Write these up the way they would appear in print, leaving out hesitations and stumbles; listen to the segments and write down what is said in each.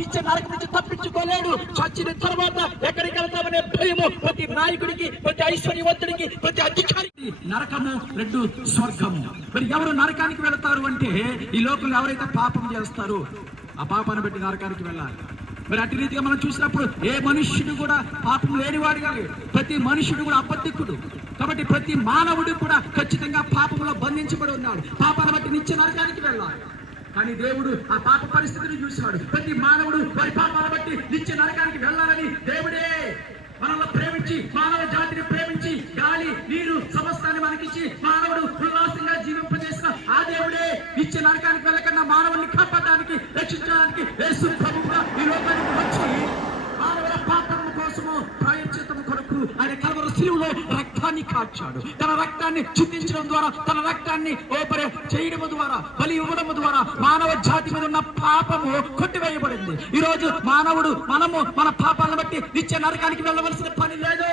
నిత్య నరకం నుంచి తప్పించుకోలేడు. చచ్చిన తర్వాత ఎక్కడికి వెళ్తామనే భయము ప్రతి నాయకుడికి, ప్రతి ఐశ్వర్యవంతుడికి, ప్రతి అధికారికి. నరకము రెండు స్వర్గము. మరి ఎవరు నరకానికి వెళతారు అంటే ఈ లోకంలో ఎవరైతే పాపం చేస్తారో ఆ పాపాన్ని బట్టి నరకానికి వెళ్ళాలి. మరి అటు రీతిగా మనం చూసినప్పుడు ఏ మనుష్యుడు కూడా పాపం లేనివాడుగా లేడు. ప్రతి మనుష్యుడు కూడా అబద్ధికుడు. కాబట్టి ప్రతి మానవుడు కూడా ఖచ్చితంగా పాపంలో బంధించబడి ఉన్నాడు. పాపాన్ని బట్టి నిత్య నరకానికి వెళ్ళాలి. కానీ దేవుడు ఆ పాప పరిస్థితిని చూశాడు. ప్రతి మానవుడు వారి పాపాన్ని బట్టి నిత్య నరకానికి వెళ్ళాలని దేవుడే మనల్ని ప్రేమించి, మానవ జాతిని ప్రేమించి, గాలి నీరు సమస్తాన్ని మనకిచ్చి మానవుడు ఉల్లాసంగా జీవింపజేసిన ఆ దేవుడే నిత్య నరకానికి వెళ్ళకుండా మానవుడిని కాపాడడానికి, రక్షించడానికి యేసు ప్రభువుగా ఈ లోకానికి వచ్చి మానవుల పాపం కోసము ప్రాయశ్చిత్తము కొరకు ఆయన కల్వరి శిలువలో రక్తాన్ని కాచాడు. తన రక్తాన్ని చిందించడం ద్వారా, తన రక్తాన్ని చేయడం ద్వారా, బలి ఇవ్వడం ద్వారా మానవ జాతి మీద ఉన్న పాపము కొట్టివేయబడింది. ఈ రోజు మనము మన పాపాలను బట్టి నిత్య నరకానికి వెళ్ళవలసిన పని లేదు.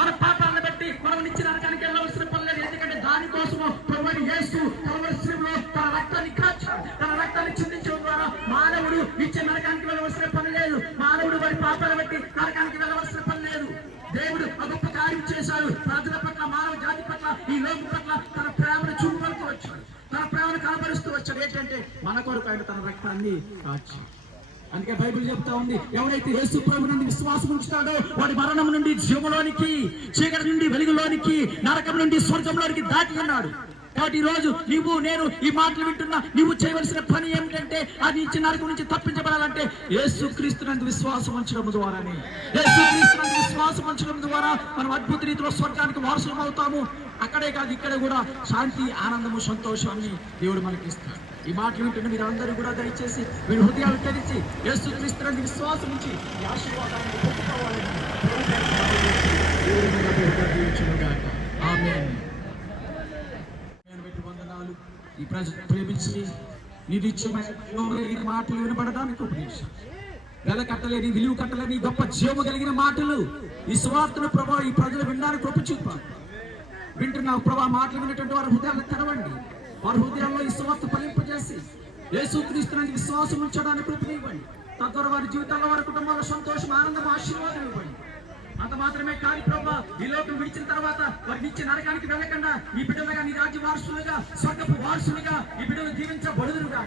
మన పాపాలను బట్టి మనం నిత్య నరకానికి వెళ్ళవలసిన పని లేదు. ఎందుకంటే దానికోసము ప్రభువైన యేసు కల్వరి శిలువలో తన రక్తాన్ని కాచాడు. తన రక్తాన్ని చిందించడం ద్వారా మానవుడు నిత్య నరకానికి వెళ్ళవలసిన పని లేదు. మానవుడు వారి పాపాలను బట్టి నరకానికి వెళ్ళవలసిన పని లేదు. దేవుడు గొప్ప కార్యం చేశాడు. ప్రజల పట్ల, మానవ జాతి పట్ల, ఈ లోకం పట్ల తన ప్రేమను చూపుతూ వచ్చాడు. తన ప్రేమను కనబరుస్తూ వచ్చాడు. ఏంటంటే మన కొరకు ఆయన తన రక్తాన్ని కాచాడు. అందుకే బైబిల్ చెప్తా ఉంది, ఎవరైతే యేసు ప్రభు నుండి విశ్వాసం ఉంచుతాడో వాడి మరణం నుండి జీవలోనికి, చీకటి నుండి వెలుగులోనికి, నరకం నుండి స్వర్గంలోనికి దాటి ఉన్నాడు. కాబట్టి ఈ రోజు నేను ఈ మాటలు వింటున్నా, నీవు చేయవలసిన పని ఏమిటంటే ఆ నుంచి నరకం నుంచి తప్పించబడాలంటే యేసుక్రీస్తునందు విశ్వాసం ఉంచడం ద్వారానే, యేసుక్రీస్తునందు విశ్వాసం ఉంచడం ద్వారా మనం అద్భుత రీతిలో స్వర్గానికి వారసులం అవుతాము. అక్కడే కాదు, ఇక్కడ కూడా శాంతి, ఆనందము, సంతోషాన్ని దేవుడు మనకి ఇస్తాడు. ఈ మాటలు వింటున్న మీరు అందరూ కూడా దయచేసి మీరు హృదయాలు తెరిచి యేసుక్రీస్తునందు విశ్వాసం ఉంచి ఈ ఆశీర్వాదాన్ని పొందుకోవాలని ఆమేన్. ఈ ప్రజలు ప్రేమించి నిరీక్షమైన మాటలు వినబడడానికి ఉపదేశం, వెల కట్టలేని, విలువ కట్టలేని గొప్ప జీవము కలిగిన మాటలు ఈ సువార్తను ప్రభావ ఈ ప్రజలు వినడానికి కృప చూపాలి. వింటున్న ప్రభావ మాటలు విన్నటువంటి వారి హృదయాలను తెరవండి. వారి హృదయాల్లో ఈ సువార్త ఫలింపజేసి యేసుక్రీస్తునందు విశ్వాసం ఉంచడానికి కృపనివ్వండి. తద్వారా వారి జీవితాల్లో, వారి కుటుంబాల్లో సంతోషం, ఆనందం, ఆశీర్వాదం ఇవ్వండి. అంత మాత్రమే కాదు ప్రభా, ఈ లోకం విడిచిన తర్వాత వారి నిత్య నరకానికి వెళ్ళకుండా ఈ బిడ్డలుగా, నీ రాజ్య వారసులుగా, స్వర్గపు వారసులుగా ఈ బిడ్డలు జీవించబడుదురుగా.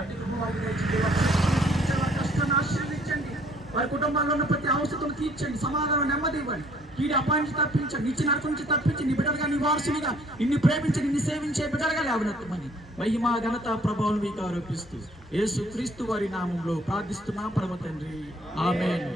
అట్టి కుటుంబాలకు దయచేసి వారి కష్టాన్ని ఆశీర్వదించండి. వారి కుటుంబాల్లో ఉన్న ప్రతి అవసరం తీర్చండి. సమాధానం, నెమ్మది ఇవ్వండి. కీడి అపాయించి తప్పించండి. నిత్య నరకం నుంచి తప్పించి నీ బిడ్డలుగా, నీ వారసులుగా, నిన్ను ప్రేమించి నిన్ను సేవించే బిడ్డలుగా లేవనెత్తమని మహిమ, ఘనత, ప్రభావం మీకు ఆరోపిస్తూ యేసుక్రీస్తు వారి నామంలో ప్రార్థిస్తున్నా పరమ తండ్రి. ఆమేన్.